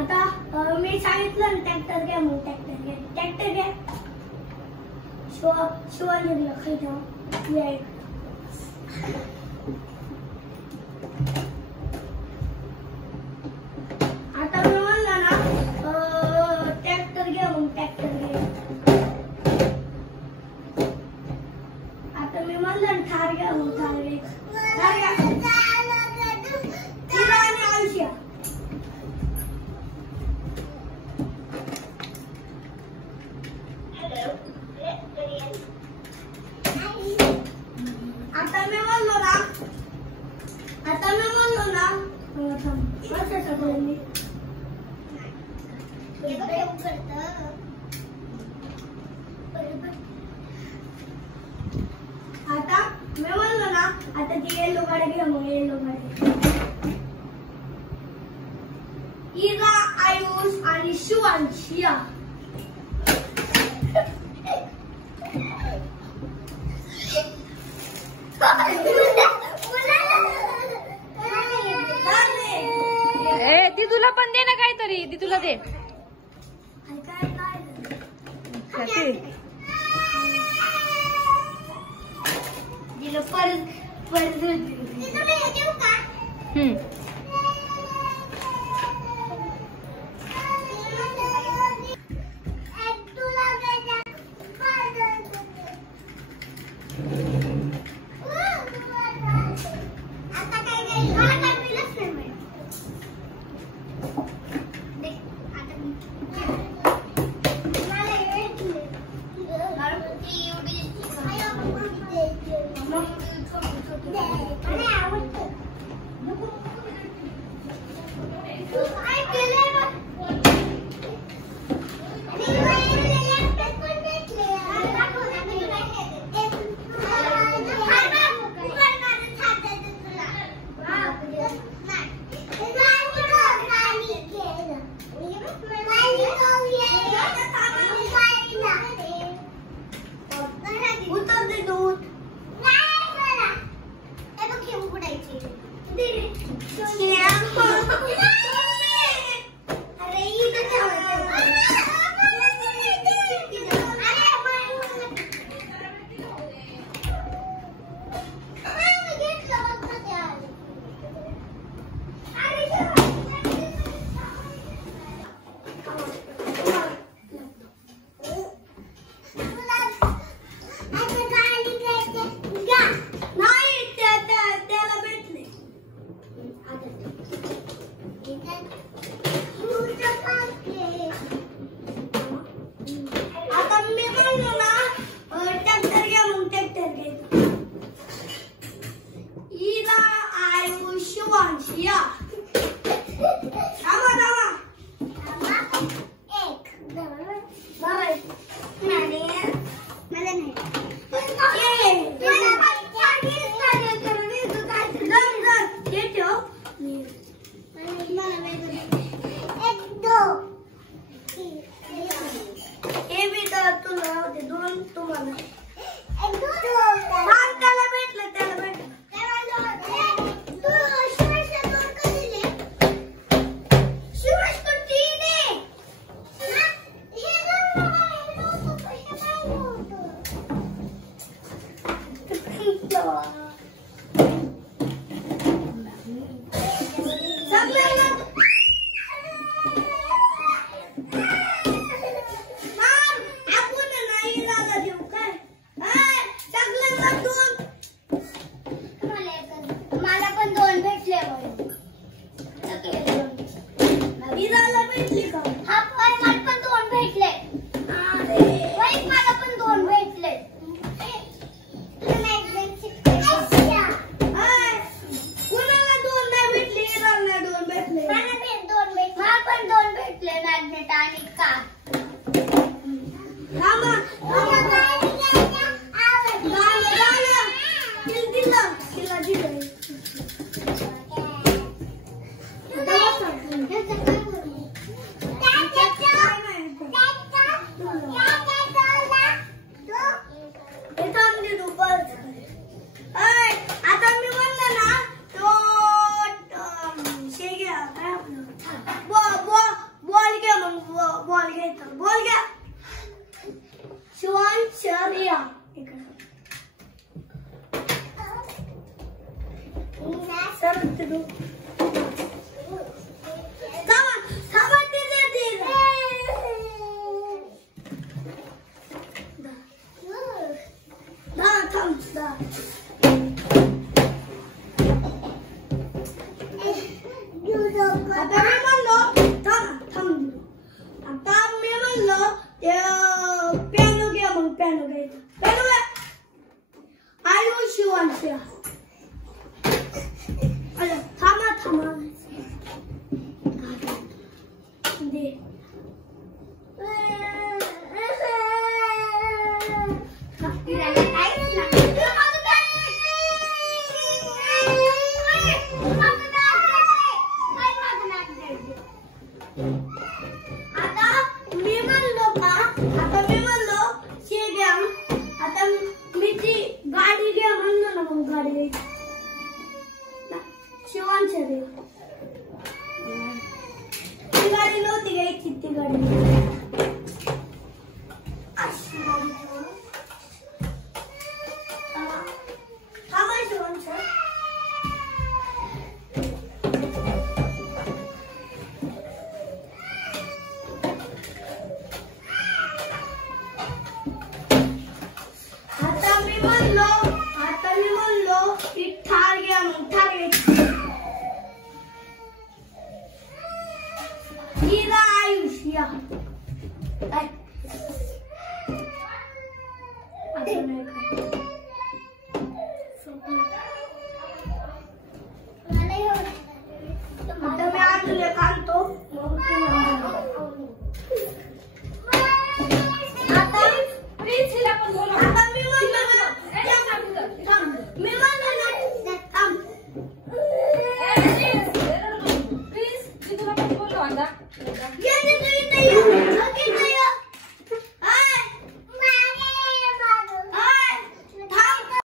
आता मी सांगितलं ना ट्रॅक्टर घ्या मग ट्रॅक्टर घ्या शिवाजी लखी जाऊ आता मी म्हणलं ना ट्रॅक्टर घ्या मग ट्रॅक्टर घ्या आता मी म्हणलं ना थार घ्या मग थार घ्या तिला आणि आयुष्या आता मी म्हणलो ना आता ती येलो गाडी घ्या मग येलो गाडी इरा आयुष आणि शिवांशिया ती तुला पण दे ना काहीतरी ती तुला दे बॉल घ्यायचा बॉल घ्या शिवान शर्या सर गाडी नव्हती घ्यायची ती गाडी आता मी म्हणलो की ठार घ्या मग ठार घ्यायची हीरा आयुष्य